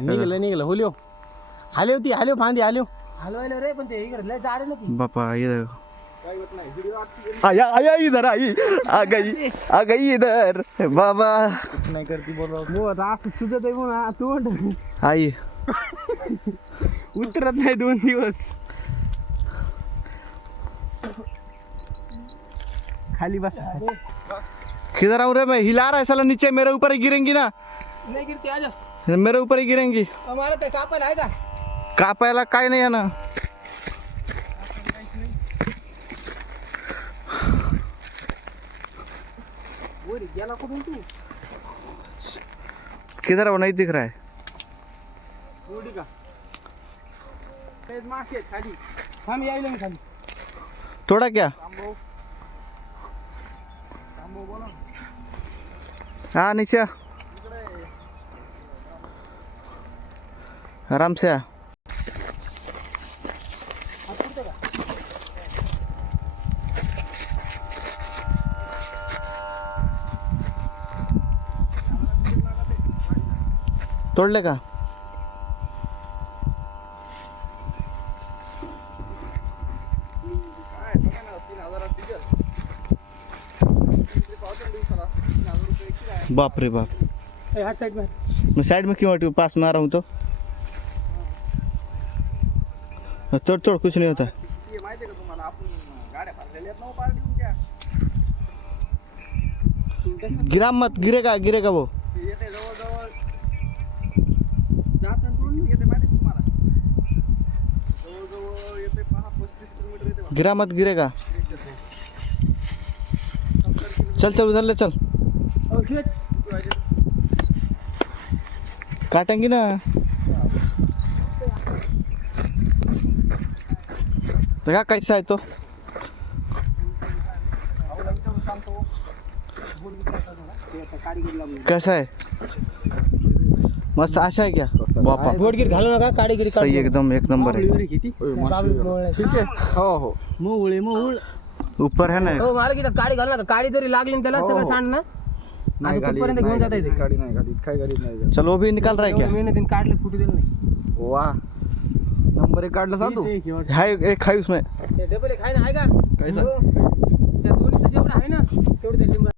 निघलं होलिओ हाले होती हाले फांदी हाले रे पण ते इकडे लय जाड ना बापा इधर आया आया इधर आई आ गई इधर बाबा नाही करती बोल असं सुचत आहे म्हणून तू आई उतरत नाही 2 दिवस खाली बस किधर आऊं रे मैं हिला रहा है साला नीचे मेरे ऊपर ही गिरेंगी ना नहीं गिरती आजा मेरे ऊपर ही गिरेंगी हमारा ते कापायला आहे का कापायला काय नाही आहे ना वर गेला कुठून तू किधर वो नहीं दिख रहा है उडी का तेज मासे खाली हम यायला मी खाली थोड़ा क्या थांबव बोला हाँ नीचे आ। आराम से आ तोड़ले का बाप रे बाप हाथ साइड में मैं साइड में क्यों हटूं पास में आ रहा हूँ तो तोड़ तोड़ कुछ नहीं होता ये माहिती आहे का तुम्हाला आपण गाड्या भरलेल्या आहेत ना पार्टी तुमच्या गिरा मत गिरेगा वो येते जवळ जवळ जात तोडून येते माहिती तुम्हाला जवळ जवळ येते 35 किलोमीटर येते गिरा मत गिरेगा चल चल उधर ले चल ओ शिट काटेंगी ना देखा कैसा है तो कैसा है मस्त आशा है क्या बापा बोडगिर घालू नका काडीगिरी सही एकदम एक नंबर है ठीक आहे हो हो मोहळ ऊपर है ना हो मला की काडी घालू नका काडी जरी लागली ना त्याला सगळं सांड ना नाही कुठपर्यंत घेऊन जाता येते गाड़ी नहीं गाड़ी काय गाड़ी नहीं चलो वो भी निकल रहा है क्या मैंने दिन काढले फुटू दिलं नाही वाह नंबर 1 काढला सांग तू है एक है उसमें ते डबल खाय ना आहे का कैसा त्या दोन्हीचं जेवढं आहे ना तेवढं ते लिंब